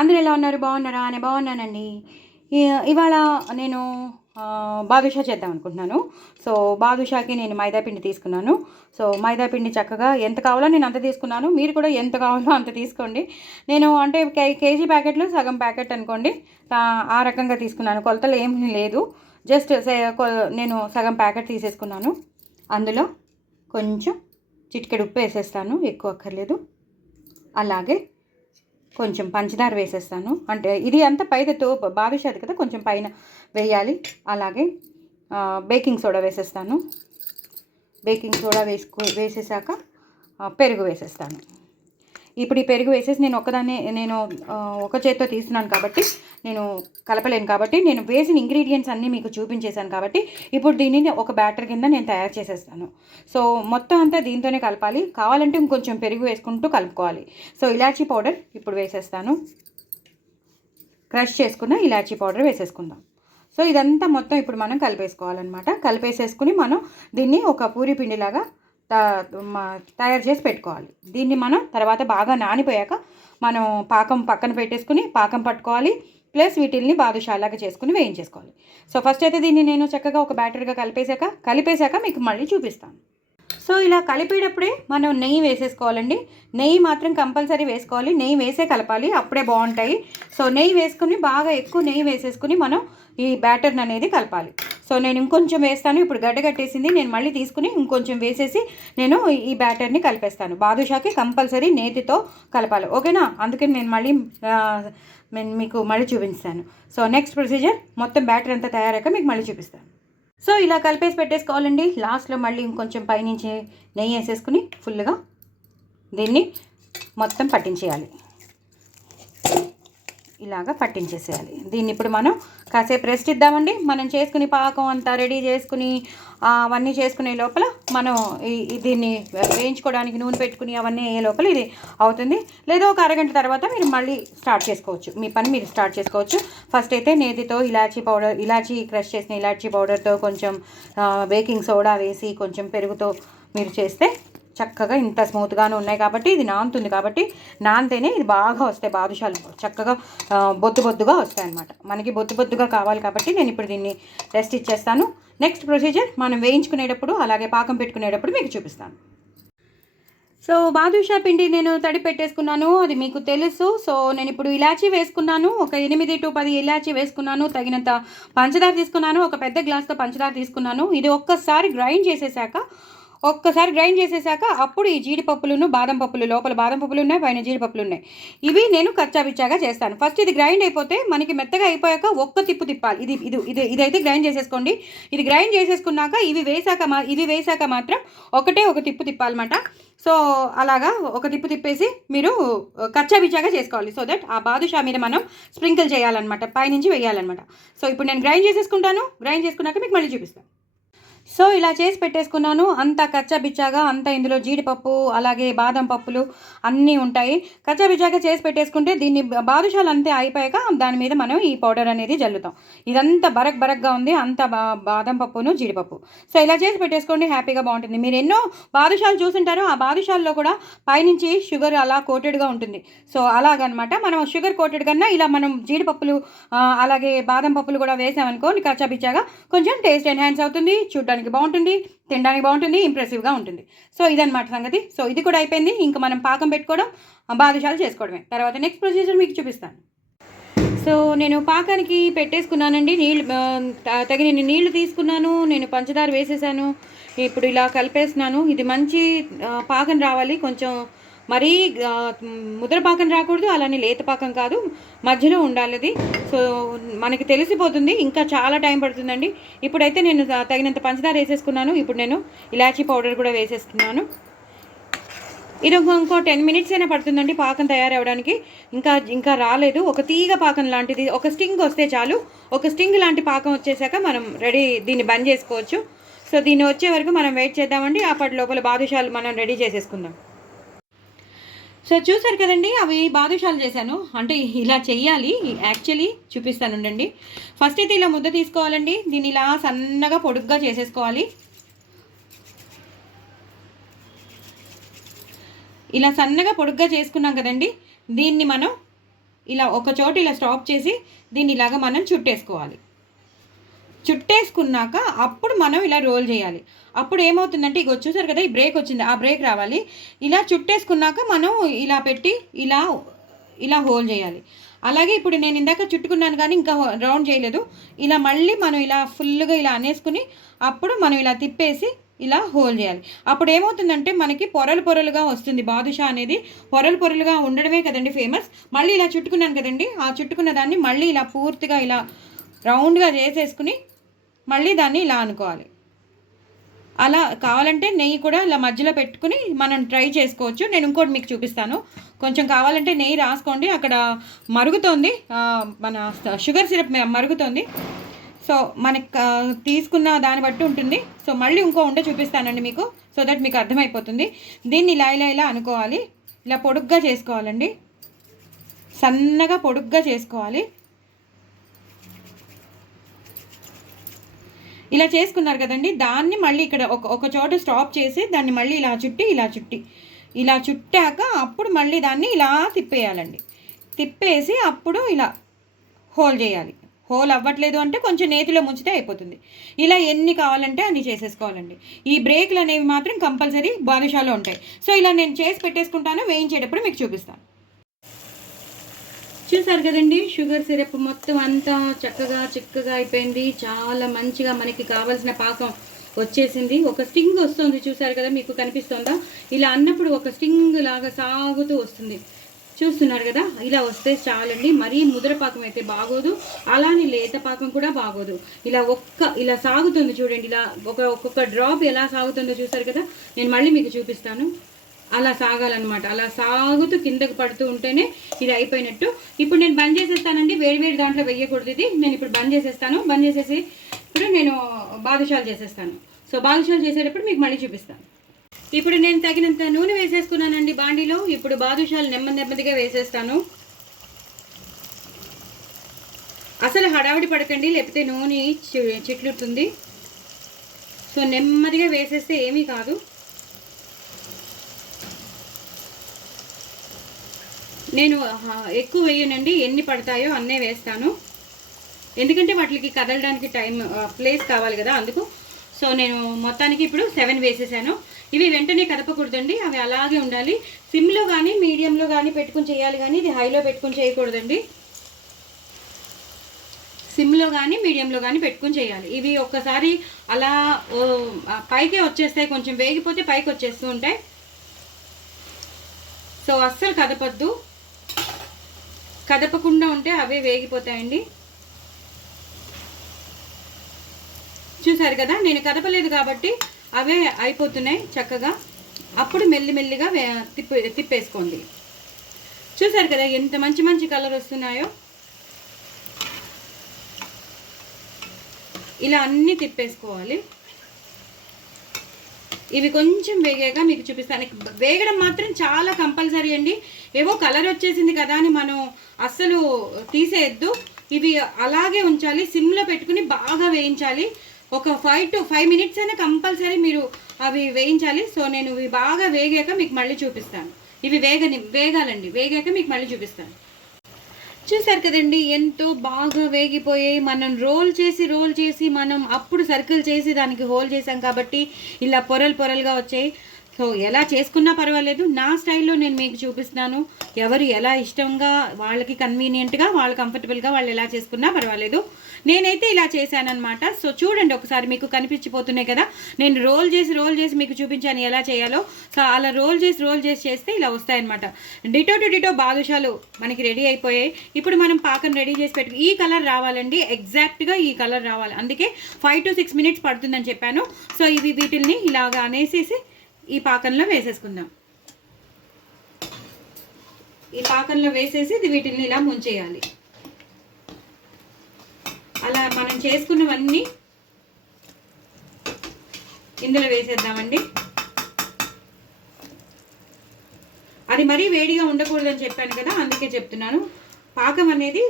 అందరూ ఎలా ఉన్నారు? బాగున్నారా? నేను బాగున్నానండి. ఇవాళ నేను బాదుషా చేద్దాం అనుకుంటున్నాను. సో, బాదుషాకి నేను మైదా పిండి తీసుకున్నాను. సో, మైదా పిండి చక్కగా ఎంత కావాలో నేను అంత తీసుకున్నాను. మీరు కూడా ఎంత కావాలో అంత తీసుకోండి. నేను అంటే కేజీ ప్యాకెట్లు సగం ప్యాకెట్ అనుకోండి. ఆ రకంగా తీసుకున్నాను. కొలతలు ఏమీ లేదు. జస్ట్ నేను సగం ప్యాకెట్ తీసేసుకున్నాను. అందులో కొంచెం చిటికెడు ఉప్పు వేసేస్తాను, ఎక్కువ అక్కర్లేదు. అలాగే కొంచెం పంచదార వేసేస్తాను. అంటే ఇది అంతా పైదతో బాదుషాది కదా, కొంచెం పైన వేయాలి. అలాగే బేకింగ్ సోడా వేసేస్తాను. బేకింగ్ సోడా వేసేసాక పెరుగు వేసేస్తాను. ఇప్పుడు ఈ పెరుగు వేసేసి నేను ఒక చేత్తో తీస్తున్నాను కాబట్టి నేను కలపలేను కాబట్టి నేను వేసిన ఇంగ్రీడియంట్స్ అన్నీ మీకు చూపించేశాను కాబట్టి ఇప్పుడు దీనిని ఒక బ్యాటర్ కింద నేను తయారు చేసేస్తాను. సో, మొత్తం అంతా దీంతోనే కలపాలి. కావాలంటే ఇంకొంచెం పెరుగు వేసుకుంటూ కలుపుకోవాలి. సో, ఇలాచీ పౌడర్ ఇప్పుడు వేసేస్తాను. క్రష్ చేసుకున్న ఇలాచీ పౌడర్ వేసేసుకుందాం. సో, ఇదంతా మొత్తం ఇప్పుడు మనం కలిపేసుకోవాలన్నమాట. కలిపేసేసుకుని మనం దీన్ని ఒక పూరి పిండిలాగా తయారు చేసి పెట్టుకోవాలి. దీన్ని మనం తర్వాత బాగా నానిపోయాక మనం పాకం పక్కన పెట్టేసుకుని పాకం పట్టుకోవాలి. ప్లస్ వీటిల్ని బాదుషాలాగా చేసుకుని వేయించేసుకోవాలి. సో, ఫస్ట్ అయితే దీన్ని నేను చక్కగా ఒక బ్యాటర్గా కలిపేశాక మీకు మళ్ళీ చూపిస్తాను. సో, ఇలా కలిపేటప్పుడే మనం నెయ్యి వేసేసుకోవాలండి. నెయ్యి మాత్రం కంపల్సరీ వేసుకోవాలి. నెయ్యి వేసే కలపాలి, అప్పుడే బాగుంటాయి. సో, నెయ్యి వేసుకుని బాగా ఎక్కువ నెయ్యి వేసేసుకుని మనం ఈ బ్యాటర్ని అనేది కలపాలి. సో, నేను ఇంకొంచెం వేస్తాను. ఇప్పుడు గడ్డ కట్టేసింది. నేను మళ్ళీ తీసుకుని ఇంకొంచెం వేసేసి నేను ఈ బ్యాటర్ని కలిపేస్తాను. బాదుషాకి కంపల్సరీ నేతితో కలపాలి, ఓకేనా? అందుకని నేను మీకు మళ్ళీ చూపిస్తాను. సో, నెక్స్ట్ ప్రొసీజర్ మొత్తం బ్యాటర్ అంతా తయారాక మీకు మళ్ళీ చూపిస్తాను. సో, ఇలా కలిపేసి పెట్టేసుకోవాలండి. లాస్ట్లో మళ్ళీ ఇంకొంచెం పైనుంచి నెయ్యి వేసేసుకుని ఫుల్గా దీన్ని మొత్తం పట్టించేయాలి. ఇలాగా పట్టించేసేయాలి. దీన్ని ఇప్పుడు మనం కాసేపు రెస్ట్ ఇద్దామండి. మనం చేసుకుని పాకం అంతా రెడీ చేసుకుని అవన్నీ చేసుకునే లోపల మనం దీన్ని వేయించుకోవడానికి నూనె పెట్టుకుని అవన్నీ అయ్యే లోపల ఇది అవుతుంది. లేదా ఒక అరగంట తర్వాత మీరు మళ్ళీ స్టార్ట్ చేసుకోవచ్చు, మీ పని మీరు స్టార్ట్ చేసుకోవచ్చు. ఫస్ట్ అయితే నేతితో ఇలాచీ క్రష్ చేసిన ఇలాచీ పౌడర్తో కొంచెం బేకింగ్ సోడా వేసి కొంచెం పెరుగుతో మీరు చేస్తే చక్కగా ఇంత స్మూత్గానే ఉన్నాయి కాబట్టి ఇది నానుతుంది కాబట్టి నానితేనే ఇది బాగా వస్తాయి బాదుషాలు. చక్కగా బొద్దుగా వస్తాయి అన్నమాట. మనకి బొద్దుగా కావాలి కాబట్టి నేను ఇప్పుడు దీన్ని రెస్ట్ ఇచ్చేస్తాను. నెక్స్ట్ ప్రొసీజర్ మనం వేయించుకునేటప్పుడు అలాగే పాకం పెట్టుకునేటప్పుడు మీకు చూపిస్తాను. సో, బాదుషా పిండి నేను తడి పెట్టేసుకున్నాను, అది మీకు తెలుసు. సో, నేను ఇప్పుడు ఇలాచీ వేసుకున్నాను. ఒక 8 to 10 ఇలాచీ వేసుకున్నాను. తగినంత పంచదార తీసుకున్నాను. ఒక పెద్ద గ్లాస్తో పంచదార తీసుకున్నాను. ఇది ఒక్కసారి గ్రైండ్ చేసేసాక అప్పుడు ఈ జీడిపప్పులను బాదం పప్పులు, లోపల బాదం పప్పులు ఉన్నాయి, పైన జీడిపప్పులు ఉన్నాయి. ఇవి నేను కచ్చాబిచ్చాగా చేస్తాను. ఫస్ట్ ఇది గ్రైండ్ అయిపోతే మనకి మెత్తగా అయిపోయాక ఒక్క తిప్పు తిప్పాలి. ఇదైతే గ్రైండ్ చేసేసుకోండి. ఇది గ్రైండ్ చేసేసుకున్నాక ఇవి వేసాక మాత్రం ఒక తిప్పు తిప్పాలన్నమాట. సో, అలాగా ఒక తిప్పు తిప్పేసి మీరు కచ్చాబిచ్చాగా చేసుకోవాలి. సో దట్ ఆ బాదుషా మీద మనం స్ప్రింకిల్ చేయాలన్నమాట, పైనుంచి వేయాలన్నమాట. సో, ఇప్పుడు నేను గ్రైండ్ చేసుకున్నాక మీకు మళ్ళీ చూపిస్తాను. సో, ఇలా చేసి పెట్టేసుకున్నాను. అంతా కచ్చాబిచ్చాగా అంతా ఇందులో జీడిపప్పు అలాగే బాదం పప్పులు అన్నీ ఉంటాయి. కచ్చాబిచ్చాగా చేసి పెట్టేసుకుంటే దీన్ని బాదుషాలు అంతే అయిపోయాక దాని మీద మనం ఈ పౌడర్ అనేది జల్లుతాం. ఇదంతా బరక్గా ఉంది, అంత బాదం పప్పును జీడిపప్పు. సో, ఇలా చేసి పెట్టేసుకోండి, హ్యాపీగా బాగుంటుంది. మీరు ఎన్నో బాదుషాలు చూసుంటారు. ఆ బాదుషాల్లో కూడా పైనుంచి షుగర్ అలా కోటెడ్గా ఉంటుంది. సో, అలాగనమాట. మనం షుగర్ కోటెడ్ కన్నా ఇలా మనం జీడిపప్పులు అలాగే బాదం పప్పులు కూడా వేసామనుకో కచ్చాబిచ్చాగా కొంచెం టేస్ట్ ఎన్హాన్స్ అవుతుంది, చూడడానికి బాగుంటుంది, తినడానికి బాగుంటుంది, ఇంప్రెసివ్గా ఉంటుంది. సో, ఇదన్నమాట సంగతి. సో, ఇది కూడా అయిపోయింది. ఇంకా మనం పాకం పెట్టుకోవడం, బాదుషాలు చేసుకోవడమే. తర్వాత నెక్స్ట్ ప్రొసీజర్ మీకు చూపిస్తాను. సో, నేను పాకానికి పెట్టేసుకున్నానండి. తగినన్ని నీళ్లు తీసుకున్నాను. నేను పంచదార వేసేసాను. ఇప్పుడు ఇలా కలిపేస్తున్నాను. ఇది మంచి పాకం రావాలి. కొంచెం మరీ ముద్ర పాకం రాకూడదు, అలానే లేత పాకం కాదు, మధ్యలో ఉండాలి అది. సో, మనకి తెలిసిపోతుంది, ఇంకా చాలా టైం పడుతుందండి. ఇప్పుడైతే నేను తగినంత పంచదార వేసేసుకున్నాను. ఇప్పుడు నేను ఇలాచీ పౌడర్ కూడా వేసేసుకున్నాను. ఇది ఇంకో 10 minutes అయినా పడుతుందండి పాకం తయారవడానికి. ఇంకా రాలేదు. ఒక తీగ పాకం లాంటిది, ఒక స్టింగ్ వస్తే చాలు. ఒక స్టింగ్ లాంటి పాకం వచ్చేసాక మనం దీన్ని బంద్ చేసుకోవచ్చు. సో, దీన్ని వచ్చే వరకు మనం వెయిట్ చేద్దామండి. అప్పటి లోపల బాదుషాలు మనం రెడీ చేసేసుకుందాం. సో, చూసారు కదండి, అవి బాదుషాలు చేశాను. అంటే ఇలా చెయ్యాలి, యాక్చువల్లీ చూపిస్తాను ఉండండి. ఫస్ట్ అయితే ఇలా ముద్ద తీసుకోవాలండి. దీన్ని ఇలా సన్నగా పొడుగ్గా చేసేసుకోవాలి. ఇలా సన్నగా పొడుగ్గా చేసుకున్నాం కదండి, దీన్ని మనం ఇలా ఒక చోట ఇలా స్టాప్ చేసి దీన్ని ఇలాగా మనం చుట్టేసుకోవాలి. చుట్టేసుకున్నాక అప్పుడు మనం ఇలా రోల్ చేయాలి. అప్పుడు ఏమవుతుందంటే ఇక చూసారు కదా, ఈ బ్రేక్ వచ్చింది, ఆ బ్రేక్ రావాలి. ఇలా చుట్టేసుకున్నాక మనం ఇలా పెట్టి ఇలా ఇలా హోల్ చేయాలి. అలాగే ఇప్పుడు నేను ఇందాక చుట్టుకున్నాను కానీ ఇంకా రౌండ్ చేయలేదు. ఇలా మళ్ళీ మనం ఇలా ఫుల్గా ఇలా అనేసుకుని అప్పుడు మనం ఇలా తిప్పేసి ఇలా హోల్ చేయాలి. అప్పుడు ఏమవుతుందంటే మనకి పొరలు పొరలుగా వస్తుంది. బాదుషా అనేది పొరలు పొరలుగా ఉండడమే కదండి ఫేమస్. మళ్ళీ ఇలా చుట్టుకున్నాను కదండి, ఆ చుట్టుకున్న దాన్ని మళ్ళీ ఇలా పూర్తిగా ఇలా రౌండ్గా చేసేసుకుని మళ్ళీ దాన్ని ఇలా అనుకోవాలి. అలా కావాలంటే నెయ్యి కూడా ఇలా మధ్యలో పెట్టుకుని మనం ట్రై చేసుకోవచ్చు. నేను ఇంకోటి మీకు చూపిస్తాను. కొంచెం కావాలంటే నెయ్యి రాసుకోండి. అక్కడ మరుగుతోంది, మన షుగర్ సిరప్ మరుగుతోంది. సో మనకి తీసుకున్న దాన్ని బట్టి ఉంటుంది. సో మళ్ళీ ఇంకో ఉండ చూపిస్తానండి మీకు, సో దట్ మీకు అర్థమైపోతుంది. దీన్ని ఇలా ఇలా ఇలా అనుకోవాలి. ఇలా పొడుగ్గా చేసుకోవాలండి, సన్నగా పొడుగ్గా చేసుకోవాలి. ఇలా చేసుకున్నారు కదండి, దాన్ని మళ్ళీ ఇక్కడ ఒక చోట స్టాప్ చేసి దాన్ని మళ్ళీ ఇలా చుట్టి ఇలా చుట్టాక అప్పుడు మళ్ళీ దాన్ని ఇలా తిప్పేయాలండి. తిప్పేసి అప్పుడు ఇలా హోల్ చేయాలి. హోల్ అవ్వట్లేదు అంటే కొంచెం నేతిలో ముంచితే అయిపోతుంది. ఇలా ఎన్ని కావాలంటే అన్ని చేసేసుకోవాలండి. ఈ బ్రేక్లు అనేవి మాత్రం కంపల్సరీ బాదుషాలో ఉంటాయి. సో ఇలా నేను చేసి పెట్టేసుకుంటాను, వేయించేటప్పుడు మీకు చూపిస్తాను. చూసారు కదండి, షుగర్ సిరప్ మొత్తం అంతా చక్కగా చిక్కగా అయిపోయింది. చాలా మంచిగా మనకి కావాల్సిన పాకం వచ్చేసింది. ఒక స్టింగ్ వస్తుంది, చూసారు కదా, మీకు కనిపిస్తుందా? ఇలా అన్నప్పుడు ఒక స్టింగ్ లాగా సాగుతూ వస్తుంది, చూస్తున్నారు కదా. ఇలా వస్తే చాలండి. మరీ ముద్ర పాకం అయితే బాగోదు, అలానే లేత పాకం కూడా బాగోదు. ఇలా సాగుతుంది చూడండి. ఇలా ఒక్కొక్క డ్రాప్ ఎలా సాగుతుందో చూసారు కదా. నేను మళ్ళీ మీకు చూపిస్తాను. అలా సాగాలన్నమాట. అలా సాగుతూ కిందకు పడుతూ ఉంటేనే ఇది అయిపోయినట్టు. ఇప్పుడు నేను బంద్ చేసేస్తానండి. వేడి దాంట్లో వేయకూడదు ఇది. నేను ఇప్పుడు బంద్ చేసేస్తాను. బంద్ చేసేసి ఇప్పుడు నేను బాదుషాలు చేసేస్తాను. సో బాదుషాలు చేసేటప్పుడు మీకు మళ్ళీ చూపిస్తాను. ఇప్పుడు నేను తగినంత నూనె వేసేసుకున్నానండి బాండీలో. ఇప్పుడు బాదుషాలు నెమ్మదిగా వేసేస్తాను. అసలు హడావిడి పడకండి, లేకపోతే నూనె చిట్లుతుంది. సో నెమ్మదిగా వేసేస్తే ఏమీ కాదు. నేను ఎక్కువ వేయనండి, ఎన్ని పడతాయో అన్నే వేస్తాను. ఎందుకంటే వాటికి కదలడానికి ప్లేస్ కావాలి కదా, అందుకు. సో నేను మొత్తానికి ఇప్పుడు 7 వేసేసాను. ఇవి వెంటనే కదపకూడదండి, అవి అలాగే ఉండాలి. సిమ్లో కానీ మీడియంలో కానీ పెట్టుకుని చేయాలి, కానీ ఇది హైలో పెట్టుకుని చేయకూడదండి. సిమ్లో కానీ మీడియంలో కానీ పెట్టుకుని చేయాలి. ఇవి ఒక్కసారి అలా పైకే వచ్చేస్తాయి, కొంచెం వేగిపోతే పైకి వచ్చేస్తూ ఉంటాయి. సో అస్సలు కదపద్దు, కదపకుండా ఉంటే అవే వేగిపోతాయండి. చూసారు కదా, నేను కదపలేదు కాబట్టి అవే అయిపోతున్నాయి చక్కగా. అప్పుడు మెల్లిమెల్లిగా తిప్పేసుకోండి. చూసారు కదా ఎంత మంచి కలర్ వస్తున్నాయో. ఇలా అన్నీ తిప్పేసుకోవాలి. ఇవి కొంచెం వేగాక మీకు చూపిస్తాను. వేగడం మాత్రం చాలా కంపల్సరీ అండి. ఏవో కలర్ వచ్చేసింది కదా అని మనం అస్సలు తీసేయద్దు. ఇవి అలాగే ఉంచాలి, సిమ్లో పెట్టుకుని బాగా వేయించాలి. ఒక 5 to 5 minutes అయినా కంపల్సరీ మీరు అవి వేయించాలి. సో నేను ఇవి బాగా వేగాక మీకు మళ్ళీ చూపిస్తాను. ఇవి వేగాలండి, వేగాక మీకు మళ్ళీ చూపిస్తాను. చూసారు కదండి, ఎంతో బాగా వేగిపోయాయి. మనం రోల్ చేసి మనం అప్పుడు సర్కిల్ చేసి దానికి హోల్ చేసాం కాబట్టి ఇలా పొరలుగా వచ్చాయి. సో ఎలా చేసుకున్నా పర్వాలేదు, నా స్టైల్లో నేను మీకు చూపిస్తున్నాను. ఎవరు ఎలా ఇష్టంగా వాళ్ళకి కన్వీనియంట్గా వాళ్ళు కంఫర్టబుల్గా వాళ్ళు ఎలా చేసుకున్నా పర్వాలేదు. నేనైతే ఇలా చేశానన్నమాట. సో చూడండి ఒకసారి, మీకు కనిపించిపోతున్నాయి కదా. నేను రోల్ చేసి మీకు చూపించాను ఎలా చేయాలో. సో అలా రోల్ చేసి చేస్తే ఇలా వస్తాయన్నమాట. డిటో టు డిటో బాదుషాలు మనకి రెడీ అయిపోయాయి. ఇప్పుడు మనం పాకం రెడీ చేసి పెట్టుకు ఈ కలర్ రావాలండి, ఎగ్జాక్ట్గా ఈ కలర్ రావాలి. అందుకే 5 to 6 minutes పడుతుందని చెప్పాను. సో వీటిల్ని ఇలాగా అనేసేసి ఈ పాకంలో వేసేసుకుందాం. ఈ పాకంలో వేసేసి వీటిని ఇలా ముంచేయాలి. అలా మనం చేసుకున్నవన్నీ ఇందులో వేసేద్దామండి. అది మరీ వేడిగా ఉండకూడదని చెప్పాను కదా, అందుకే చెప్తున్నాను. పాకం అనేది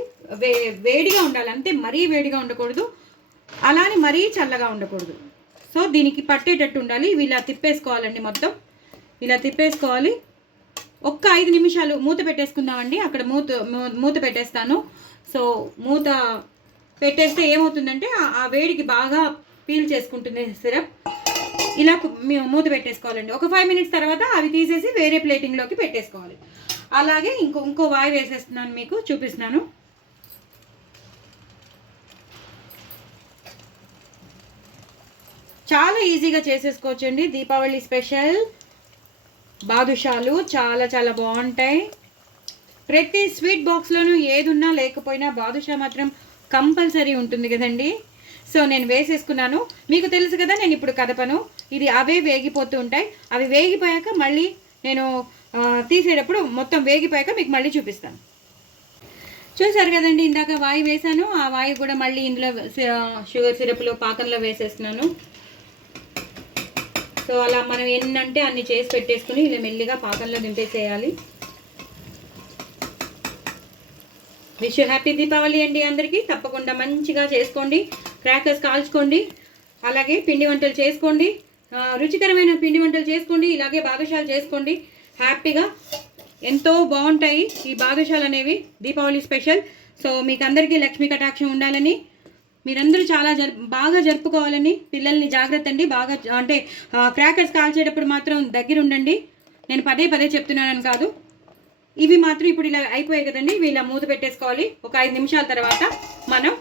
వేడిగా ఉండాలి, అంతే. మరీ వేడిగా ఉండకూడదు, అలానే మరీ చల్లగా ఉండకూడదు. సో దీనికి పట్టేటట్టు ఉండాలి. ఇవి ఇలా తిప్పేసుకోవాలండి, మొత్తం ఇలా తిప్పేసుకోవాలి. ఒక్క 5 నిమిషాలు మూత పెట్టేసుకుందామండి. అక్కడ మూత పెట్టేస్తాను. సో మూత పెట్టేస్తే ఏమవుతుందంటే ఆ వేడికి బాగా పీల్ చేసుకుంటుంది సిరప్. ఇలా మూత పెట్టేసుకోవాలండి. ఒక 5 మినిట్స్ తర్వాత అవి తీసేసి వేరే ప్లేటింగ్లోకి పెట్టేసుకోవాలి. అలాగే ఇంకో వాయి వేసేస్తున్నాను, మీకు చూపిస్తున్నాను. చాలా ఈజీగా చేసేసుకోవచ్చండి. దీపావళి స్పెషల్ బాదుషాలు చాలా చాలా బాగుంటాయి. ప్రతి స్వీట్ బాక్స్లోనూ ఏదున్నా లేకపోయినా బాదుషా మాత్రం కంపల్సరీ ఉంటుంది కదండి. సో నేను వేసేసుకున్నాను. మీకు తెలుసు కదా, నేను ఇప్పుడు కదపను, ఇది అవే వేగిపోతూ ఉంటాయి. అవి వేగిపోయాక మళ్ళీ నేను తీసేటప్పుడు మొత్తం వేగిపోయాక మీకు మళ్ళీ చూపిస్తాను. చూసారు కదండి, ఇందాక వాయి వేసాను. ఆ వాయి కూడా మళ్ళీ ఇందులో షుగర్ సిరప్లో పాకంలో వేసేస్తున్నాను. సో అలా మనం ఎన్నంటే అన్ని చేసి పెట్టేసుకుని ఇలా మెల్లిగా పాకంలో దింపేసేయాలి. విష్ హ్యాపీ దీపావళి అండి అందరికీ. తప్పకుండా మంచిగా చేసుకోండి, క్రాకర్స్ కాల్చుకోండి, అలాగే పిండి వంటలు చేసుకోండి, రుచికరమైన పిండి వంటలు చేసుకోండి, ఇలాగే బాదుషాలు చేసుకోండి. హ్యాపీగా ఎంతో బాగుంటాయి ఈ బాదుషాలు అనేవి, దీపావళి స్పెషల్. సో మీకు అందరికీ లక్ష్మీ కటాక్షం ఉండాలని, మీరందరూ చాలా బాగా జరుపుకోవాలని. పిల్లల్ని జాగ్రత్త అండి, బాగా అంటే క్రాకర్స్ కాల్చేటప్పుడు మాత్రం దగ్గర ఉండండి. నేను పదే చెప్తున్నానని కాదు. ఇవి మాత్రం ఇప్పుడు ఇలా అయిపోయాయి కదండి, ఇవి ఇలా మూత పెట్టేసుకోవాలి. ఒక 5 నిమిషాల తర్వాత మనం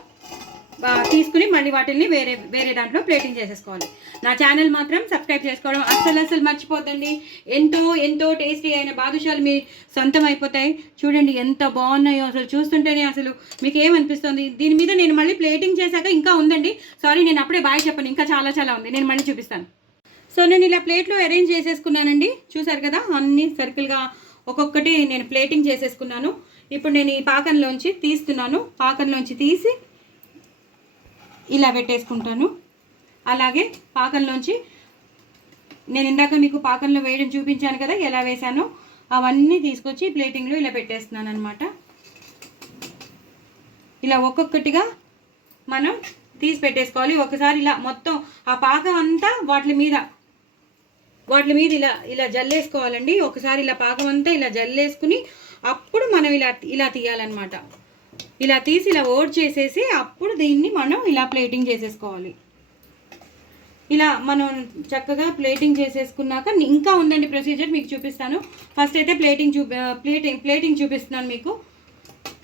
తీసుకుని మళ్ళీ వాటిని వేరే దాంట్లో ప్లేటింగ్ చేసేసుకోవాలి. నా ఛానల్ మాత్రం సబ్స్క్రైబ్ చేసుకోవడం అస్సలు మర్చిపోద్దండి. ఎంతో టేస్టీ అయిన బాదుషాలు మీ సొంతం అయిపోతాయి. చూడండి ఎంత బాగున్నాయో, అసలు చూస్తుంటేనే అసలు మీకు ఏమనిపిస్తుంది. దీని మీద నేను మళ్ళీ ప్లేటింగ్ చేశాక ఇంకా ఉందండి. సారీ, నేను అప్పుడే బాయ్ చెప్పను, ఇంకా చాలా ఉంది, నేను మళ్ళీ చూపిస్తాను. సో నేను ఇలా ప్లేట్లో అరేంజ్ చేసేసుకున్నానండి. చూసారు కదా, అన్ని సర్కిల్గా ఒక్కొక్కటి నేను ప్లేటింగ్ చేసేసుకున్నాను. ఇప్పుడు నేను ఈ పాకంలోంచి తీస్తున్నాను. పాకంలోంచి తీసి ఇలా పెట్టేసుకుంటాను. అలాగే పాకంలోంచి నేను ఇందాక మీకు పాకంలో వేయడం చూపించాను కదా, ఎలా వేసానో అవన్నీ తీసుకొచ్చి ప్లేటింగ్లో ఇలా పెట్టేస్తున్నాను అనమాట. ఇలా ఒక్కొక్కటిగా మనం తీసి పెట్టేసుకోవాలి. ఒకసారి ఇలా మొత్తం ఆ పాకం అంతా వాటి మీద ఇలా జల్లేసుకోవాలండి. ఒకసారి ఇలా పాకం అంతా ఇలా జల్లేసుకుని అప్పుడు మనం ఇలా తీయాలన్నమాట. ఇలా తీసి ఇలా ఓడ్ చేసేసి అప్పుడు దీన్ని మనం ఇలా ప్లేటింగ్ చేసేసుకోవాలి. ఇలా మనం చక్కగా ప్లేటింగ్ చేసేసుకున్నాక ఇంకా ఉందండి ప్రొసీజర్, మీకు చూపిస్తాను. ఫస్ట్ అయితే ప్లేటింగ్ చూపిస్తున్నాను మీకు.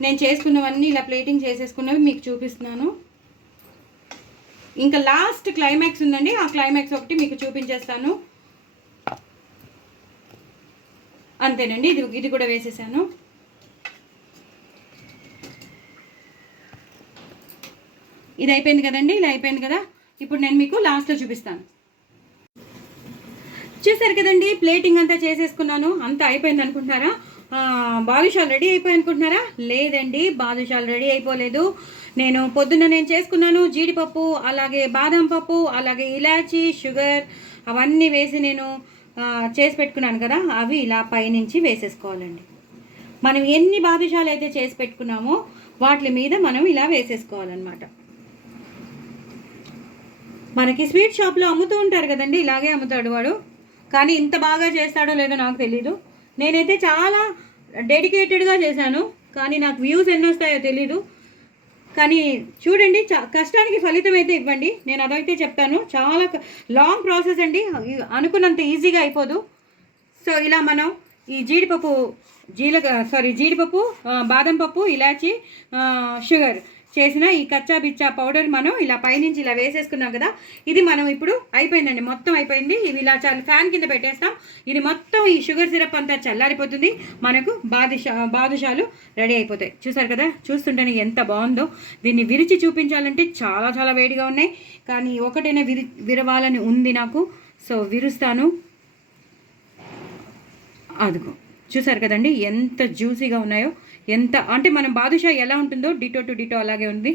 నేను చేసుకున్నవన్నీ ఇలా ప్లేటింగ్ చేసేసుకున్నవి మీకు చూపిస్తున్నాను. ఇంకా లాస్ట్ క్లైమాక్స్ ఉందండి, ఆ క్లైమాక్స్ ఒకటి మీకు చూపించేస్తాను. అంతేనండి, ఇది కూడా వేసేసాను. ఇది అయిపోయింది కదండి, ఇలా అయిపోయింది కదా. ఇప్పుడు నేను మీకు లాస్ట్లో చూపిస్తాను. చూసారు కదండి, ప్లేటింగ్ అంతా చేసేసుకున్నాను. అంతా అయిపోయింది అనుకుంటున్నారా? బాదుషాలు రెడీ అయిపోయి అనుకుంటున్నారా? లేదండి, బాదుషాలు రెడీ అయిపోలేదు. పొద్దున్న నేను చేసుకున్నాను. జీడిపప్పు, అలాగే బాదం పప్పు, అలాగే ఇలాచీ, షుగర్ అవన్నీ వేసి నేను చేసి పెట్టుకున్నాను కదా, అవి ఇలా పైనుంచి వేసేసుకోవాలండి. మనం ఎన్ని బాదుషాలు అయితే చేసి పెట్టుకున్నామో వాటి మీద మనం ఇలా వేసేసుకోవాలన్నమాట. మనకి స్వీట్ షాప్లో అమ్ముతూ ఉంటారు కదండి, ఇలాగే అమ్ముతాడు వాడు. కానీ ఇంత బాగా చేస్తాడో లేదో నాకు తెలీదు. నేనైతే చాలా డెడికేటెడ్గా చేశాను, కానీ నాకు వ్యూస్ ఎన్ని వస్తాయో తెలీదు. కానీ చూడండి, కష్టానికి ఫలితం అయితే ఇవ్వండి, నేను అదైతే చెప్తాను. చాలా లాంగ్ ప్రాసెస్ అండి, అనుకున్నంత ఈజీగా అయిపోదు. సో ఇలా మనం ఈ జీడిపప్పు, బాదం పప్పు, ఇలాచి, షుగర్ చేసిన ఈ కచ్చా బిచ్చా పౌడర్ మనం ఇలా పైనుంచి ఇలా వేసేసుకున్నాం కదా, ఇది మనం ఇప్పుడు అయిపోయిందండి, మొత్తం అయిపోయింది. ఇవి ఇలా ఫ్యాన్ కింద పెట్టేస్తాం. ఇది మొత్తం ఈ షుగర్ సిరప్ అంతా చల్లారిపోతుంది, మనకు బాదుషాలు రెడీ అయిపోతాయి. చూసారు కదా, చూస్తుంటేనే ఎంత బాగుందో. దీన్ని విరిచి చూపించాలంటే చాలా చాలా వేడిగా ఉన్నాయి, కానీ ఒకటైనా విరవాలని ఉంది నాకు. సో విరుస్తాను. అదిగో చూసారు కదండి ఎంత జ్యూసీగా ఉన్నాయో. ఎంత అంటే మనం బాదుషా ఎలా ఉంటుందో డిటో టు డిటో అలాగే ఉంది.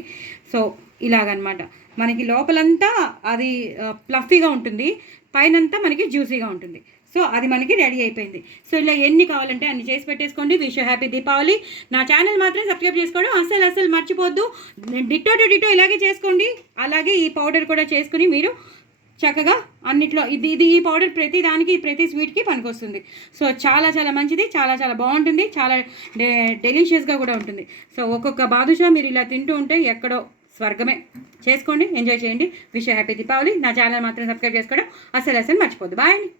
సో ఇలాగనమాట, మనకి లోపలంతా అది ప్లఫీగా ఉంటుంది, పైనంతా మనకి జ్యూసీగా ఉంటుంది. సో అది మనకి రెడీ అయిపోయింది. సో ఇలా ఎన్ని కావాలంటే అన్ని చేసి పెట్టేసుకోండి. Wish happy Deepavali. నా ఛానల్ మాత్రం సబ్స్క్రైబ్ చేసుకోవడం అస్సలు మర్చిపోద్దు. డిటో టు డిటో ఇలాగే చేసుకోండి. అలాగే ఈ పౌడర్ కూడా చేసుకుని మీరు చక్కగా అన్నిట్లో ఈ పౌడర్ ప్రతి దానికి ప్రతి స్వీట్కి పనికొస్తుంది. సో చాలా చాలా మంచిది, చాలా చాలా బాగుంటుంది, చాలా డెలిషియస్గా కూడా ఉంటుంది. సో ఒక్కొక్క బాదుషా మీరు ఇలా తింటూ ఉంటే ఎక్కడో స్వర్గమే. చేసుకోండి, ఎంజాయ్ చేయండి. Wish happy Deepavali. నా ఛానల్ మాత్రం సబ్స్క్రైబ్ చేసుకోవడం అసలు మర్చిపోద్దు. బాయ్ అండి.